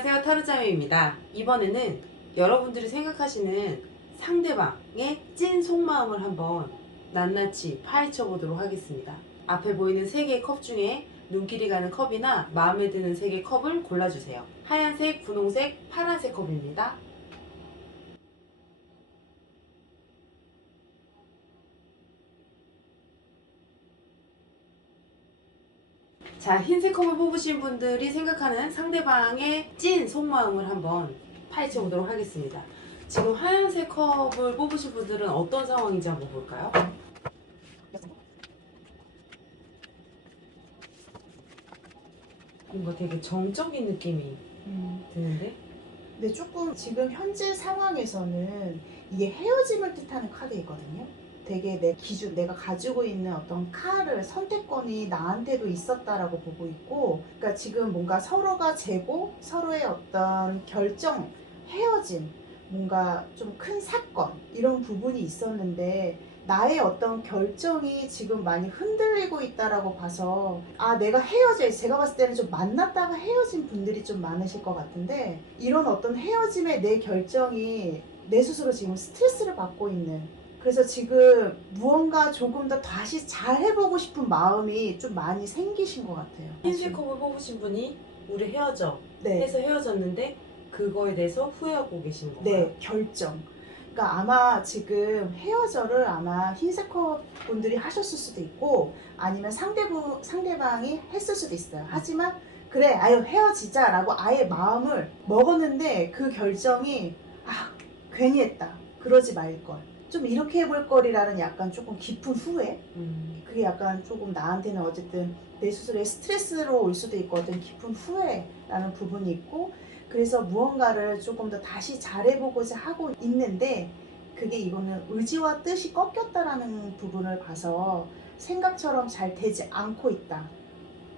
안녕하세요, 타로짜미입니다. 이번에는 여러분들이 생각하시는 상대방의 찐 속마음을 한번 낱낱이 파헤쳐 보도록 하겠습니다. 앞에 보이는 3개의 컵 중에 눈길이 가는 컵이나 마음에 드는 3개의 컵을 골라주세요. 하얀색, 분홍색, 파란색 컵입니다. 자, 흰색 컵을 뽑으신 분들이 생각하는 상대방의 찐 속마음을 한번 파헤쳐 보도록 하겠습니다. 지금 하얀색 컵을 뽑으신 분들은 어떤 상황인지 한번 볼까요? 뭔가 되게 정적인 느낌이 드는데? 근데 조금 지금 현재 상황에서는 이게 헤어짐을 뜻하는 카드이거든요. 되게 내 기준, 내가 가지고 있는 어떤 칼을 선택권이 나한테도 있었다라고 보고 있고, 그러니까 지금 뭔가 서로가 재고 서로의 어떤 결정, 헤어짐, 뭔가 좀 큰 사건 이런 부분이 있었는데 나의 어떤 결정이 지금 많이 흔들리고 있다라고 봐서 내가 제가 봤을 때는 좀 만났다가 헤어진 분들이 좀 많으실 것 같은데, 이런 어떤 헤어짐에 내 결정이 내 스스로 지금 스트레스를 받고 있는, 그래서 지금 무언가 조금 더 다시 잘 해보고 싶은 마음이 좀 많이 생기신 것 같아요. 흰색 컵을 뽑으신 분이 우리 헤어져 네. 해서 헤어졌는데 그거에 대해서 후회하고 계신 건가요? 네, 결정. 그러니까 아마 지금 헤어져를 아마 흰색 컵 분들이 하셨을 수도 있고, 아니면 상대방이 했을 수도 있어요. 하지만 그래, 아유 헤어지자라고 아예 마음을 먹었는데 그 결정이 괜히 했다, 그러지 말걸, 좀 이렇게 해볼 거리라는 약간 조금 깊은 후회, 그게 약간 조금 나한테는 어쨌든 내 스스로의 스트레스로 올 수도 있고 어떤 깊은 후회라는 부분이 있고, 그래서 무언가를 조금 더 다시 잘해보고자 하고 있는데 그게 이거는 의지와 뜻이 꺾였다라는 부분을 봐서 생각처럼 잘 되지 않고 있다.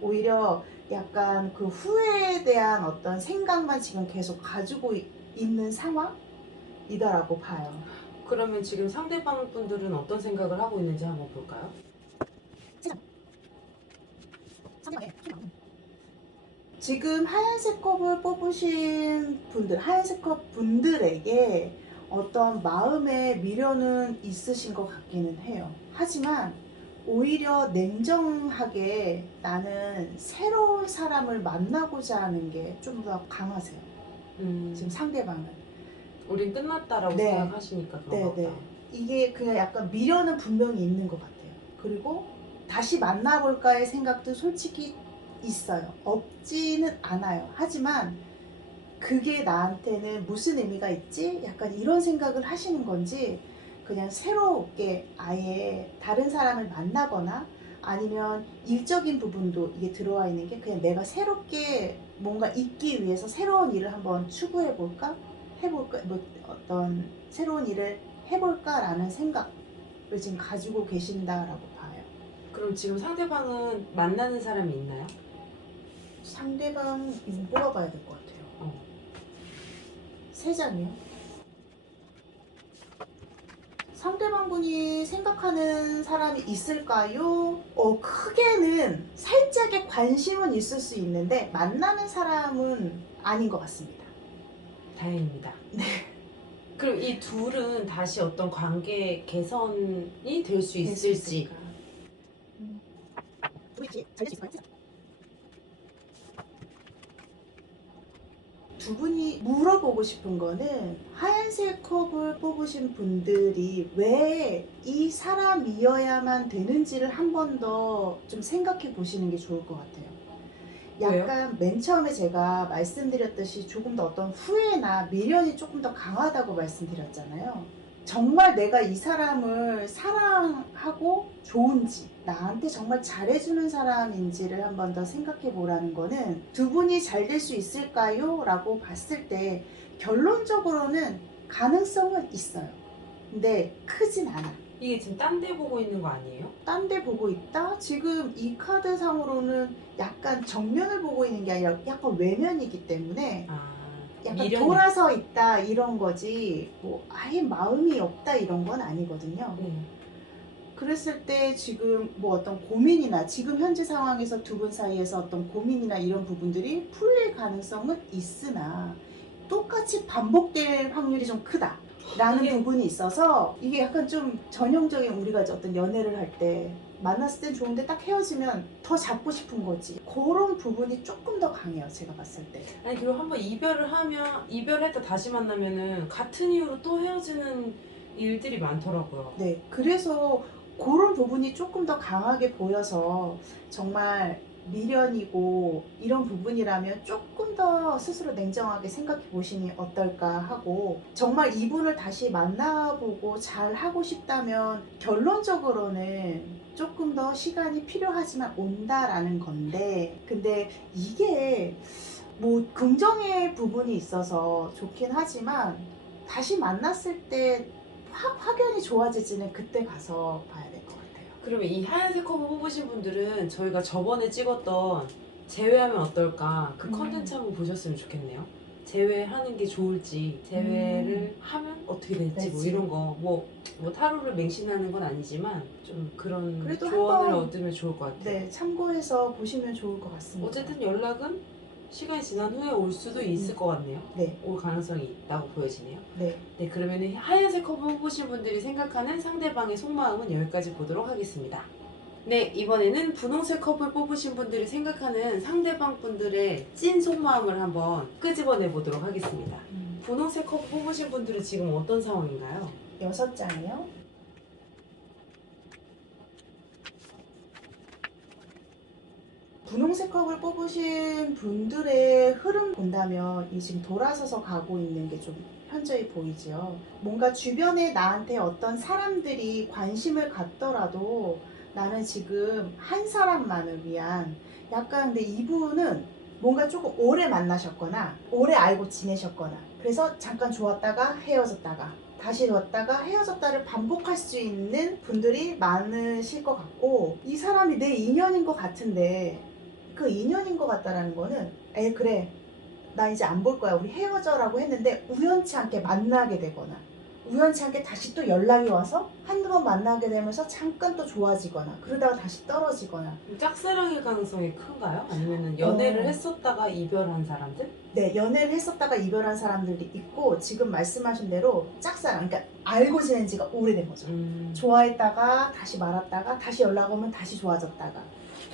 오히려 약간 그 후회에 대한 어떤 생각만 지금 계속 가지고 있는 상황이다라고 봐요. 그러면 지금 상대방 분들은 어떤 생각을 하고 있는지 한번 볼까요? 지금 하얀색 컵을 뽑으신 분들, 하얀색 컵 분들에게 어떤 마음의 미련은 있으신 것 같기는 해요. 하지만 오히려 냉정하게 나는 새로운 사람을 만나고자 하는 게 좀 더 강하세요. 지금 상대방은. 우린 끝났다라고 네. 생각하시니까 그런가 보다. 네네. 이게 그냥 약간 미련은 분명히 있는 것 같아요. 그리고 다시 만나볼까의 생각도 솔직히 있어요. 없지는 않아요. 하지만 그게 나한테는 무슨 의미가 있지? 약간 이런 생각을 하시는 건지, 그냥 새롭게 아예 다른 사람을 만나거나 아니면 일적인 부분도 이게 들어와 있는 게, 그냥 내가 새롭게 뭔가 있기 위해서 새로운 일을 한번 추구해볼까? 해볼까? 뭐 어떤 새로운 일을 해볼까라는 생각을 지금 가지고 계신다라고 봐요. 그럼 지금 상대방은 만나는 사람이 있나요? 상대방 물어봐야 될 것 같아요. 세 장이요? 상대방 분이 생각하는 사람이 있을까요? 크게는 살짝의 관심은 있을 수 있는데 만나는 사람은 아닌 것 같습니다. 다행입니다. 그럼 이 둘은 다시 어떤 관계 개선이 될 수 있을지. 두 분이 물어보고 싶은 거는, 하얀색 컵을 뽑으신 분들이 왜 이 사람이어야만 되는지를 한 번 더 좀 생각해 보시는 게 좋을 것 같아요. 약간 맨 처음에 제가 말씀드렸듯이 조금 더 어떤 후회나 미련이 조금 더 강하다고 말씀드렸잖아요. 정말 내가 이 사람을 사랑하고 좋은지, 나한테 정말 잘해주는 사람인지를 한 번 더 생각해 보라는 거는, 두 분이 잘 될 수 있을까요? 라고 봤을 때 결론적으로는 가능성은 있어요. 근데 크진 않아. 이게 지금 딴 데 보고 있는 거 아니에요? 딴 데 보고 있다? 지금 이 카드상으로는 약간 정면을 보고 있는 게 아니라 약간 외면이기 때문에 약간 미련이. 돌아서 있다 이런 거지, 뭐 아예 마음이 없다 이런 건 아니거든요. 그랬을 때 지금 뭐 어떤 고민이나 지금 현재 상황에서 두 분 사이에서 어떤 고민이나 이런 부분들이 풀릴 가능성은 있으나 똑같이 반복될 확률이 좀 크다라는 이게- 부분이 있어서 이게 약간 좀 전형적인 우리가 이제 어떤 연애를 할 때 만났을 땐 좋은데 딱 헤어지면 더 잡고 싶은 거지. 그런 부분이 조금 더 강해요. 제가 봤을 때. 아니 그리고 한번 이별을 하면 이별했다 다시 만나면은 같은 이유로 또 헤어지는 일들이 많더라고요. 네. 그래서 그런 부분이 조금 더 강하게 보여서 정말 미련이고 이런 부분이라면 조금 더 스스로 냉정하게 생각해 보시니 어떨까 하고 정말 이분을 다시 만나보고 잘 하고 싶다면 결론적으로는 조금 더 시간이 필요하지만 온다라는 건데 근데 이게 뭐 긍정의 부분이 있어서 좋긴 하지만 다시 만났을 때 확연히 좋아지지는 그때 가서 봐야 될 것 같아요. 그러면 이 하얀색 커버 뽑으신 분들은 저희가 저번에 찍었던 제외하면 어떨까 그 컨텐츠 한번 보셨으면 좋겠네요. 제외하는 게 좋을지 제외를 하면 어떻게 될지 뭐 그치. 이런 거 뭐 타로를 맹신하는 건 아니지만 좀 그런 그래도 조언을 한번 얻으면 좋을 것 같아요. 네, 참고해서 보시면 좋을 것 같습니다. 어쨌든 연락은 시간이 지난 후에 올 수도 있을 것 같네요. 네, 올 가능성이 있다고 보여지네요. 네. 네, 그러면 하얀색 커버 뽑으신 분들이 생각하는 상대방의 속마음은 여기까지 보도록 하겠습니다. 네, 이번에는 분홍색 커플 뽑으신 분들이 생각하는 상대방 분들의 찐 속마음을 한번 끄집어내 보도록 하겠습니다. 분홍색 커플 뽑으신 분들은 지금 어떤 상황인가요? 6장이요. 분홍색 컵을 뽑으신 분들의 흐름 본다면 이 지금 돌아서서 가고 있는 게 좀 현저히 보이지요. 뭔가 주변에 나한테 어떤 사람들이 관심을 갖더라도 나는 지금 한 사람만을 위한 약간 근데 이분은 뭔가 조금 오래 만나셨거나 오래 알고 지내셨거나 그래서 잠깐 좋았다가 헤어졌다가 다시 좋았다가 헤어졌다를 반복할 수 있는 분들이 많으실 것 같고 이 사람이 내 인연인 것 같은데 그 인연인 것 같다라는 거는 에 그래 나 이제 안 볼 거야 우리 헤어져라고 했는데 우연치 않게 만나게 되거나 우연치 않게 다시 또 연락이 와서 한두 번 만나게 되면서 잠깐 또 좋아지거나 그러다가 다시 떨어지거나 짝사랑일 가능성이 큰가요? 아니면 연애를 어. 했었다가 이별한 사람들? 네 연애를 했었다가 이별한 사람들이 있고 지금 말씀하신 대로 짝사랑 그러니까 알고 지낸 지가 오래된 거죠. 좋아했다가 다시 말았다가 다시 연락 오면 다시 좋아졌다가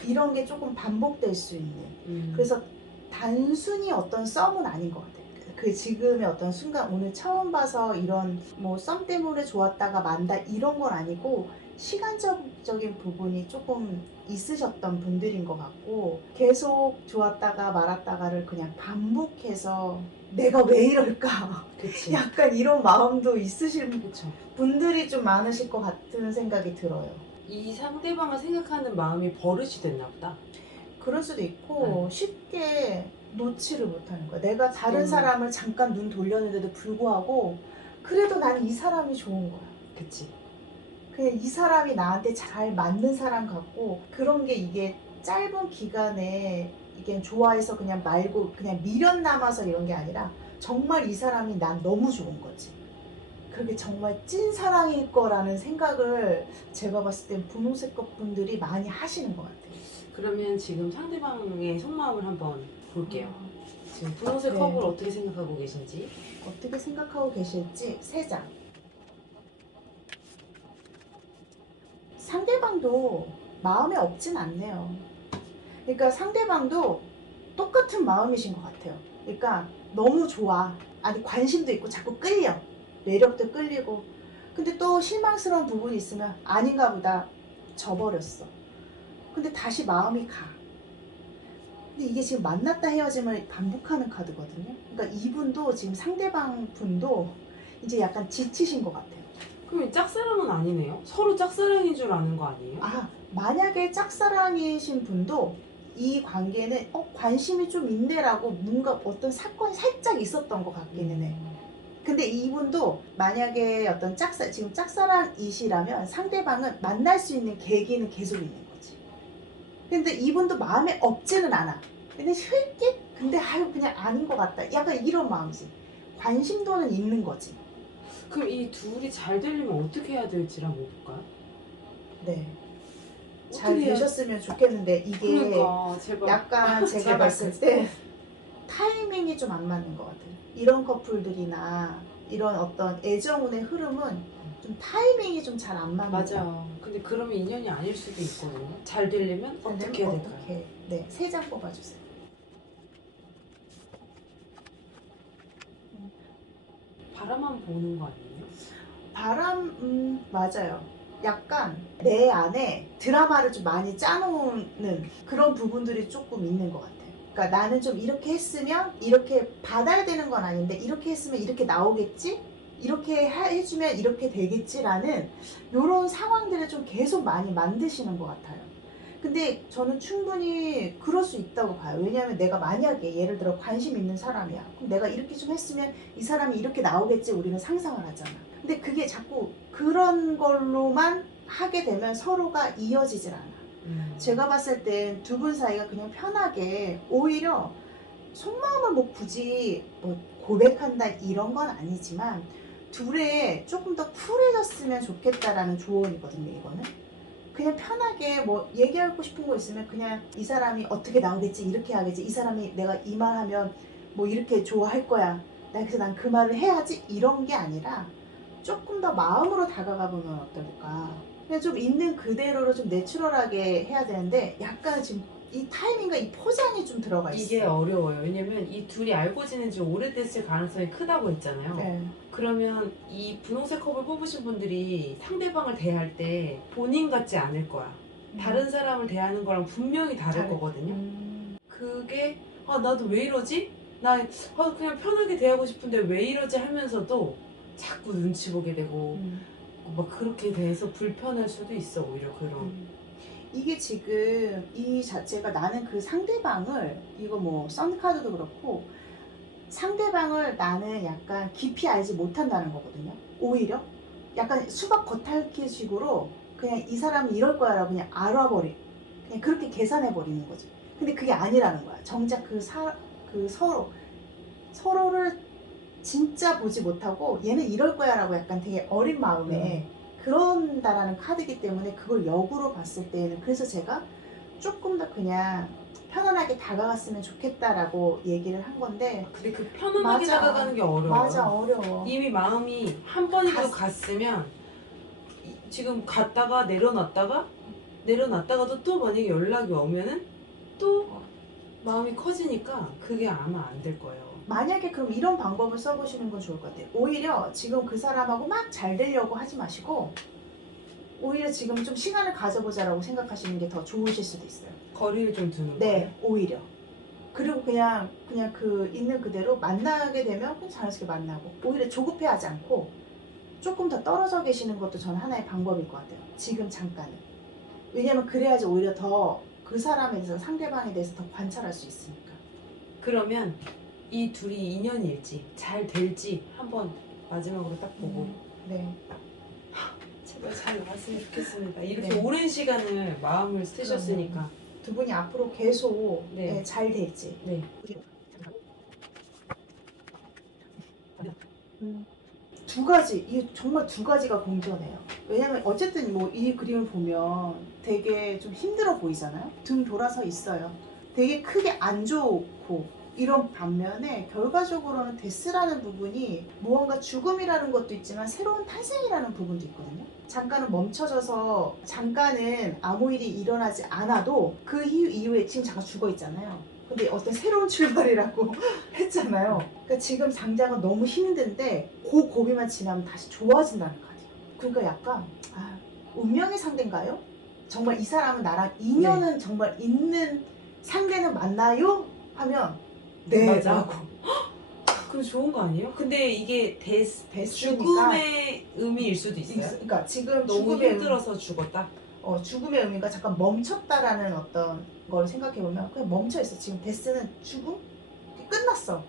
이런 게 조금 반복될 수 있는 그래서 단순히 어떤 썸은 아닌 것 같아요. 그 지금의 어떤 순간 오늘 처음 봐서 이런 뭐 썸 때문에 좋았다가 만다 이런 건 아니고 시간적인 부분이 조금 있으셨던 분들인 것 같고 계속 좋았다가 말았다가를 그냥 반복해서 내가 왜 이럴까 그치. 약간 이런 마음도 있으실 그쵸. 분들이 좀 많으실 것 같은 생각이 들어요. 이 상대방을 생각하는 마음이 버릇이 됐나 보다. 그럴 수도 있고 쉽게 놓지를 못하는 거야. 내가 다른 음. 사람을 잠깐 눈 돌렸는데도 불구하고 그래도 난 이 사람이 좋은 거야. 그치. 그냥 이 사람이 나한테 잘 맞는 사람 같고 그런 게 이게 짧은 기간에 이게 좋아해서 그냥 말고 그냥 미련 남아서 이런 게 아니라 정말 이 사람이 난 너무 좋은 거지. 그게 정말 찐 사랑일 거라는 생각을 제가 봤을 땐 분홍색 것 분들이 많이 하시는 것 같아요. 그러면 지금 상대방의 속마음을 한번 볼게요. 지금 분홍색 네. 컵을 어떻게 생각하고 계신지. 어떻게 생각하고 계실지 3장. 상대방도 마음에 없진 않네요. 그러니까 상대방도 똑같은 마음이신 것 같아요. 그러니까 너무 좋아. 아니 관심도 있고 자꾸 끌려. 매력도 끌리고. 근데 또 실망스러운 부분이 있으면 아닌가 보다. 져버렸어. 근데 다시 마음이 가. 근데 이게 지금 만났다 헤어짐을 반복하는 카드거든요. 그러니까 이분도 지금 상대방 분도 이제 약간 지치신 것 같아요. 그럼 짝사랑은 아니네요? 서로 짝사랑인 줄 아는 거 아니에요? 아, 만약에 짝사랑이신 분도 이 관계는 관심이 좀 있네라고 뭔가 어떤 사건이 살짝 있었던 것 같기는 해. 근데 이분도 만약에 어떤 지금 짝사랑이시라면 상대방은 만날 수 있는 계기는 계속 있는 거지. 근데 이분도 마음에 없지는 않아. 근데 솔직히 근데 아유 그냥 아닌 것 같다. 약간 이런 마음이지. 관심도는 있는 거지. 그럼 이 둘이 잘 되려면 어떻게 해야 될지 한번 볼까요? 네. 잘 어떻게 해야- 되셨으면 좋겠는데 이게 그러니까 제발. 약간 제가 제발 봤을 때 타이밍이 좀 안 맞는 것 같아요. 이런 커플들이나 이런 어떤 애정운의 흐름은 좀 타이밍이 좀 잘 안 맞는 것 같아요. 맞아요. 근데 그러면 인연이 아닐 수도 있거든요. 잘 되려면 어떻게 해야 될까요? 어떻게? 네, 3장 뽑아주세요. 바라만 보는 거 아니에요? 맞아요. 약간 내 안에 드라마를 좀 많이 짜놓는 그런 부분들이 조금 있는 것 같아요. 그러니까 나는 좀 이렇게 했으면 이렇게 받아야 되는 건 아닌데 이렇게 했으면 이렇게 나오겠지? 이렇게 해주면 이렇게 되겠지라는 이런 상황들을 좀 계속 많이 만드시는 것 같아요. 근데 저는 충분히 그럴 수 있다고 봐요. 왜냐하면 내가 만약에 예를 들어 관심 있는 사람이야. 그럼 내가 이렇게 좀 했으면 이 사람이 이렇게 나오겠지 우리는 상상을 하잖아. 근데 그게 자꾸 그런 걸로만 하게 되면 서로가 이어지질 않아. 제가 봤을 땐 두 분 사이가 그냥 편하게 오히려 속마음을 뭐 굳이 뭐 고백한다 이런 건 아니지만 둘의 조금 더 쿨해졌으면 좋겠다라는 조언이거든요, 이거는. 그냥 편하게 뭐 얘기하고 싶은 거 있으면 그냥 이 사람이 어떻게 나오겠지 이렇게 하겠지 이 사람이 내가 이 말 하면 뭐 이렇게 좋아할 거야 그래서 난 그 말을 해야지 이런 게 아니라 조금 더 마음으로 다가가 보면 어떨까. 그냥 좀 있는 그대로로 좀 내추럴하게 해야 되는데 약간 지금 이 타이밍과 이 포장이 좀 들어가 있어요. 이게 어려워요. 왜냐면 이 둘이 알고 지낸 지 오래됐을 가능성이 크다고 했잖아요. 네. 그러면 이 분홍색 컵을 뽑으신 분들이 상대방을 대할 때 본인 같지 않을 거야. 다른 사람을 대하는 거랑 분명히 다를 다르- 거거든요. 음. 그게 나도 왜 이러지? 나 그냥 편하게 대하고 싶은데 왜 이러지 하면서도 자꾸 눈치 보게 되고 음. 막 그렇게 돼서 불편할 수도 있어. 오히려 그런. 이게 지금 이 자체가 나는 그 상대방을 이거 뭐 썬카드도 그렇고 상대방을 나는 약간 깊이 알지 못한다는 거거든요. 오히려 약간 수박 겉핥기 식으로 그냥 이 사람은 이럴 거야 라고 그냥 알아버리 그냥 그렇게 계산해 버리는 거죠. 근데 그게 아니라는 거야. 정작 그 서로를 진짜 보지 못하고 얘는 이럴 거야 라고 약간 되게 어린 마음에 그런다라는 카드이기 때문에 그걸 역으로 봤을 때는 그래서 제가 조금 더 그냥 편안하게 다가갔으면 좋겠다라고 얘기를 한 건데 근데 그 편안하게 맞아. 다가가는 게 어려워요. 맞아 어려워. 이미 마음이 한 번이라도 갔으면 지금 갔다가 내려놨다가도 또 만약에 연락이 오면은 또 마음이 커지니까 그게 아마 안 될 거예요. 만약에 그럼 이런 방법을 써보시는 건 좋을 것 같아요. 오히려 지금 그 사람하고 막 잘 되려고 하지 마시고 오히려 지금 좀 시간을 가져보자라고 생각하시는 게 더 좋으실 수도 있어요. 거리를 좀 두는 거예요. 네, 오히려. 그리고 그냥 그 있는 그대로 만나게 되면 그냥 자연스럽게 만나고 오히려 조급해하지 않고 조금 더 떨어져 계시는 것도 저는 하나의 방법일 것 같아요. 지금 잠깐은. 왜냐면 그래야지 오히려 더 그 사람에 대해서 상대방에 대해서 더 관찰할 수 있으니까. 그러면 이 둘이 인연일지 잘 될지 한번 마지막으로 딱 보고 네. 제발 잘 나왔으면 좋겠습니다. 이렇게 네. 오랜 시간을 마음을 쓰셨으니까. 두 분이 앞으로 계속 네. 네, 잘 될지. 네. 두 가지, 이 정말 두 가지가 공존해요. 왜냐면 어쨌든 뭐 이 그림을 보면 되게 좀 힘들어 보이잖아요. 등 돌아서 있어요. 되게 크게 안 좋고 이런 반면에 결과적으로는 데스라는 부분이 무언가 죽음이라는 것도 있지만 새로운 탄생이라는 부분도 있거든요. 잠깐은 멈춰져서 잠깐은 아무 일이 일어나지 않아도 그 이후에 지금 잠깐 죽어 있잖아요. 근데 어떤 새로운 출발이라고 했잖아요. 그러니까 지금 당장은 너무 힘든데 그 고비만 지나면 다시 좋아진다는 카드예요. 그러니까 약간 운명의 상대인가요? 정말 이 사람은 나랑 인연은 정말 있는 상대는 맞나요? 하면 네 맞아. 라고. 그럼 좋은 거 아니에요? 근데 이게 데스니까. 죽음의 의미일 수도 있어요. 그러니까 지금 너무 죽음의 힘들어서 죽었다. 죽음의 의미가 잠깐 멈췄다라는 어떤 걸 생각해보면 그냥 멈춰있어. 지금 데스는 죽음? 끝났어.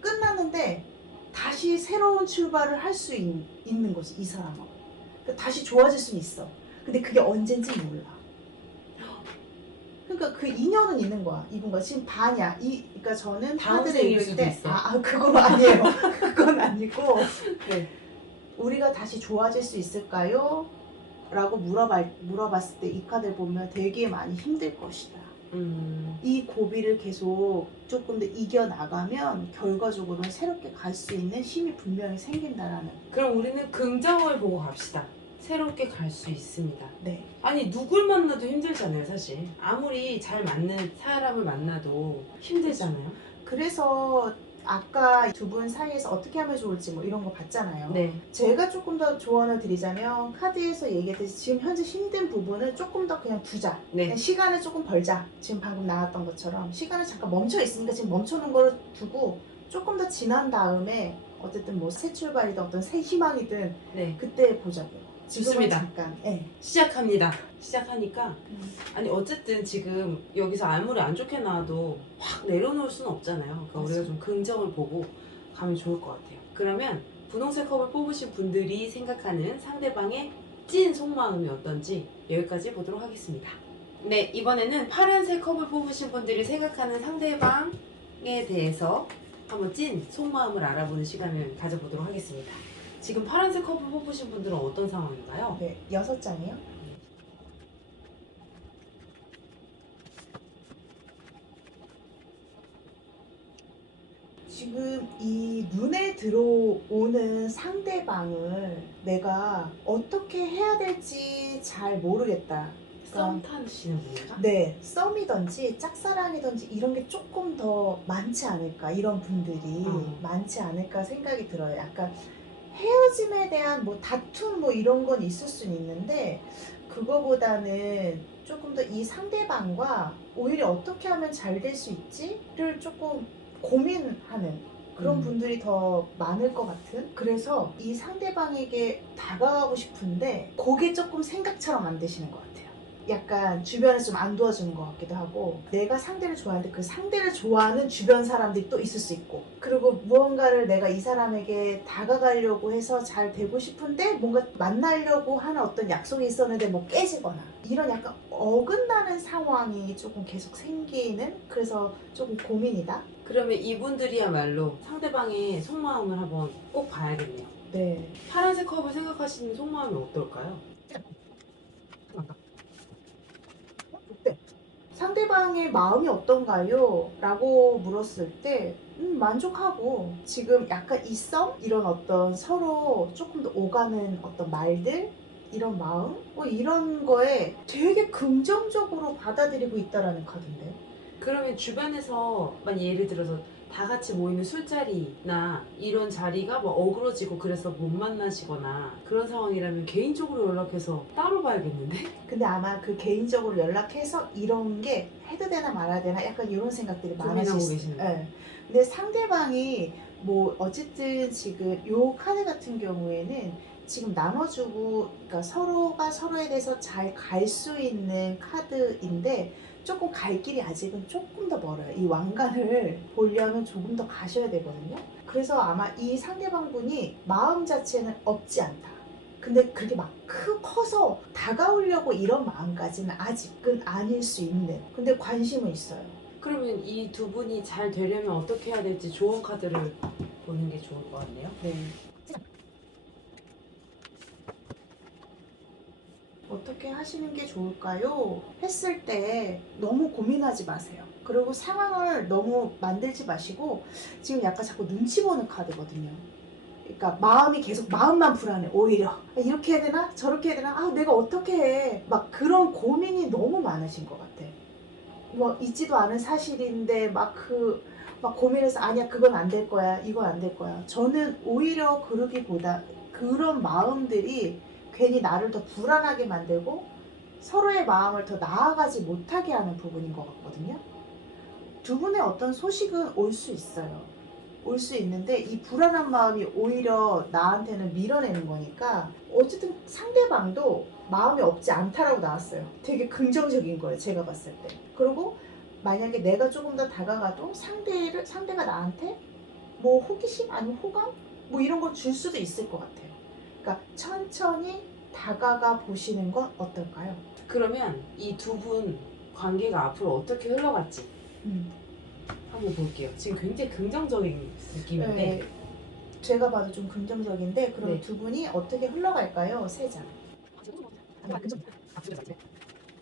끝났는데 다시 새로운 출발을 할 수 있는 거지 이 사람하고. 그러니까 다시 좋아질 수는 있어. 근데 그게 언젠지 몰라. 그러니까 그 인연은 있는 거야 이분과. 지금 반이야. 그러니까 저는 다음 카드를 생일 읽을 수도 때 있어. 그건 아니에요. 그건 아니고 네. 우리가 다시 좋아질 수 있을까요? 라고 물어봤을 때 이 카드를 보면 되게 많이 힘들 것이다. 이 고비를 계속 조금 더 이겨나가면 결과적으로는 새롭게 갈 수 있는 힘이 분명히 생긴다라는. 그럼 우리는 긍정을 보고 갑시다. 새롭게 갈 수 있습니다. 네. 아니 누굴 만나도 힘들잖아요 사실. 아무리 잘 맞는 사람을 만나도 힘들잖아요. 그래서 아까 두 분 사이에서 어떻게 하면 좋을지 뭐 이런 거 봤잖아요. 네. 제가 조금 더 조언을 드리자면 카드에서 얘기했듯이 지금 현재 힘든 부분을 조금 더 그냥 두자. 네. 그냥 시간을 조금 벌자. 지금 방금 나왔던 것처럼 시간을 잠깐 멈춰 있으니까 지금 멈춰놓은 걸 두고 조금 더 지난 다음에 어쨌든 뭐 새 출발이든 어떤 새 희망이든 네. 그때 보자고요. 지금은 좋습니다. 잠깐. 네. 시작합니다. 시작하니까 아니 어쨌든 지금 여기서 아무리 안 좋게 나와도 확 내려놓을 수는 없잖아요. 그러니까 우리가 좀 긍정을 보고 가면 좋을 것 같아요. 그러면 분홍색 컵을 뽑으신 분들이 생각하는 상대방의 찐 속마음이 어떤지 여기까지 보도록 하겠습니다. 네, 이번에는 파란색 컵을 뽑으신 분들이 생각하는 상대방에 대해서 한번 찐 속마음을 알아보는 시간을 가져보도록 하겠습니다. 지금 파란색 컵을 뽑으신 분들은 어떤 상황인가요? 네. 6장이요. 지금 이 눈에 들어오는 상대방을 내가 어떻게 해야 될지 잘 모르겠다. 썸 타시는 분인가? 네, 썸이든지 짝사랑이든지 이런 게 조금 더 많지 않을까, 이런 분들이 많지 않을까 생각이 들어요. 약간 헤어짐에 대한 뭐 다툼 뭐 이런 건 있을 수는 있는데 그거보다는 조금 더 이 상대방과 오히려 어떻게 하면 잘 될 수 있지를 조금 고민하는 그런 분들이 더 많을 것 같은. 그래서 이 상대방에게 다가가고 싶은데 그게 조금 생각처럼 안 되시는 것 같아요. 약간 주변에서 좀 안 도와주는 것 같기도 하고, 내가 상대를 좋아하는데 그 상대를 좋아하는 주변 사람들이 또 있을 수 있고, 그리고 무언가를 내가 이 사람에게 다가가려고 해서 잘 되고 싶은데 뭔가 만나려고 하는 어떤 약속이 있었는데 뭐 깨지거나 이런 약간 어긋나는 상황이 조금 계속 생기는, 그래서 조금 고민이다. 그러면 이분들이야말로 상대방의 속마음을 한번 꼭 봐야겠네요. 네. 파란색 컵을 생각하시는 속마음이 어떨까요? 상대방의 마음이 어떤가요? 라고 물었을 때 만족하고, 지금 약간 이 썸? 이런 어떤 서로 조금 더 오가는 어떤 말들? 이런 마음? 뭐 이런 거에 되게 긍정적으로 받아들이고 있다라는 카드인데. 그러면 주변에서 만 예를 들어서 다 같이 모이는 술자리나 이런 자리가 뭐 어그러지고 그래서 못 만나시거나 그런 상황이라면 개인적으로 연락해서 따로 봐야겠는데? 근데 아마 그 개인적으로 연락해서 이런 게 해도 되나 말아야 되나 약간 이런 생각들이 고민하고 많으실 수 계시는 있어요. 네. 근데 상대방이 뭐 어쨌든 지금 요 카드 같은 경우에는 지금 나눠주고, 그러니까 서로가 서로에 대해서 잘 갈 수 있는 카드인데 조금 갈 길이 아직은 조금 더 멀어요. 이 왕관을 보려면 조금 더 가셔야 되거든요. 그래서 아마 이 상대방 분이 마음 자체는 없지 않다. 근데 그렇게 막 커서 다가오려고 이런 마음까지는 아직은 아닐 수 있는, 근데 관심은 있어요. 그러면 이 두 분이 잘 되려면 어떻게 해야 될지 조언 카드를 보는 게 좋을 것 같네요. 네. 어떻게 하시는 게 좋을까요? 했을 때 너무 고민하지 마세요. 그리고 상황을 너무 만들지 마시고, 지금 약간 자꾸 눈치 보는 카드거든요. 그러니까 마음이 계속, 마음만 불안해. 오히려 이렇게 해야 되나 저렇게 해야 되나, 아 내가 어떻게 해, 막 그런 고민이 너무 많으신 것 같아. 뭐 있지도 않은 사실인데 막 고민해서 아니야 그건 안 될 거야 이건 안 될 거야. 저는 오히려 그러기보다 그런 마음들이 괜히 나를 더 불안하게 만들고 서로의 마음을 더 나아가지 못하게 하는 부분인 것 같거든요. 두 분의 어떤 소식은 올 수 있어요. 올 수 있는데 이 불안한 마음이 오히려 나한테는 밀어내는 거니까, 어쨌든 상대방도 마음이 없지 않다라고 나왔어요. 되게 긍정적인 거예요, 제가 봤을 때. 그리고 만약에 내가 조금 더 다가가도 상대가 나한테 뭐 호기심 아니면 호감 뭐 이런 걸 줄 수도 있을 것 같아요. 그러니까 천천히 다가가 보시는 건 어떨까요? 그러면 이 두 분 관계가 앞으로 어떻게 흘러갈지 음. 한번 볼게요. 지금 굉장히 긍정적인 느낌인데 네, 제가 봐도 좀 긍정적인데, 그럼 네. 두 분이 어떻게 흘러갈까요? 세 장.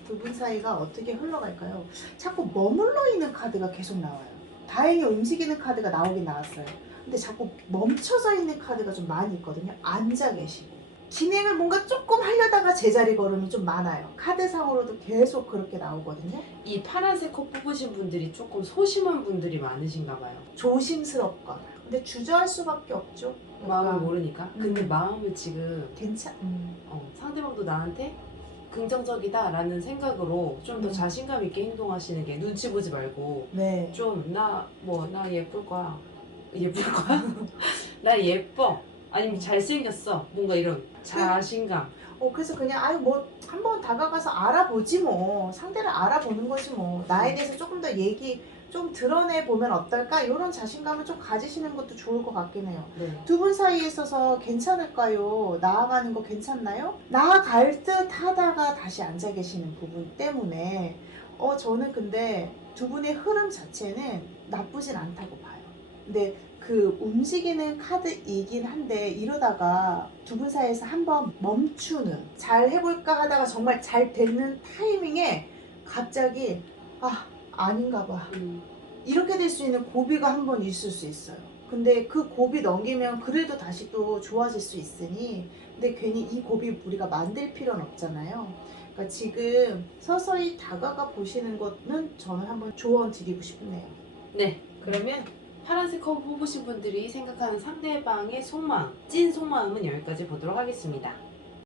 두 분 사이가 어떻게 흘러갈까요? 자꾸 머물러 있는 카드가 계속 나와요. 다행히 움직이는 카드가 나오긴 나왔어요. 근데 자꾸 멈춰져 있는 카드가 좀 많이 있거든요. 앉아 계시고. 진행을 뭔가 조금 하려다가 제자리 걸음이 좀 많아요. 카드상으로도 계속 그렇게 나오거든요. 이 파란색 컵 뽑으신 분들이 조금 소심한 분들이 많으신가 봐요. 조심스럽거나. 근데 주저할 수밖에 없죠. 마음을 모르니까. 근데 음. 마음을 지금 상대방도 나한테 긍정적이다라는 생각으로 좀 더 자신감 있게 행동하시는 게 눈치 보지 말고 네. 좀 나 예쁠 거야. 나 예뻐. 아니면 잘생겼어. 뭔가 이런 자신감. 그래서 그냥 한번 다가가서 알아보지 뭐. 상대를 알아보는 거지 뭐. 나에 대해서 조금 더 얘기 좀 드러내 보면 어떨까? 이런 자신감을 좀 가지시는 것도 좋을 것 같긴 해요. 네. 두 분 사이에 있어서 괜찮을까요? 나아가는 거 괜찮나요? 나아갈 듯 하다가 다시 앉아 계시는 부분 때문에 저는 근데 두 분의 흐름 자체는 나쁘진 않다고 봐요. 근데 그 움직이는 카드이긴 한데 이러다가 두 분 사이에서 한번 멈추는, 잘 해볼까 하다가 정말 잘 되는 타이밍에 갑자기 아닌가 봐, 이렇게 될 수 있는 고비가 한 번 있을 수 있어요. 근데 그 고비 넘기면 그래도 다시 또 좋아질 수 있으니, 근데 괜히 이 고비 우리가 만들 필요는 없잖아요. 그러니까 지금 서서히 다가가 보시는 거는 저는 한번 조언 드리고 싶네요. 네. 그러면 파란색 컵 뽑으신 분들이 생각하는 상대방의 속마음, 찐 속마음은 여기까지 보도록 하겠습니다.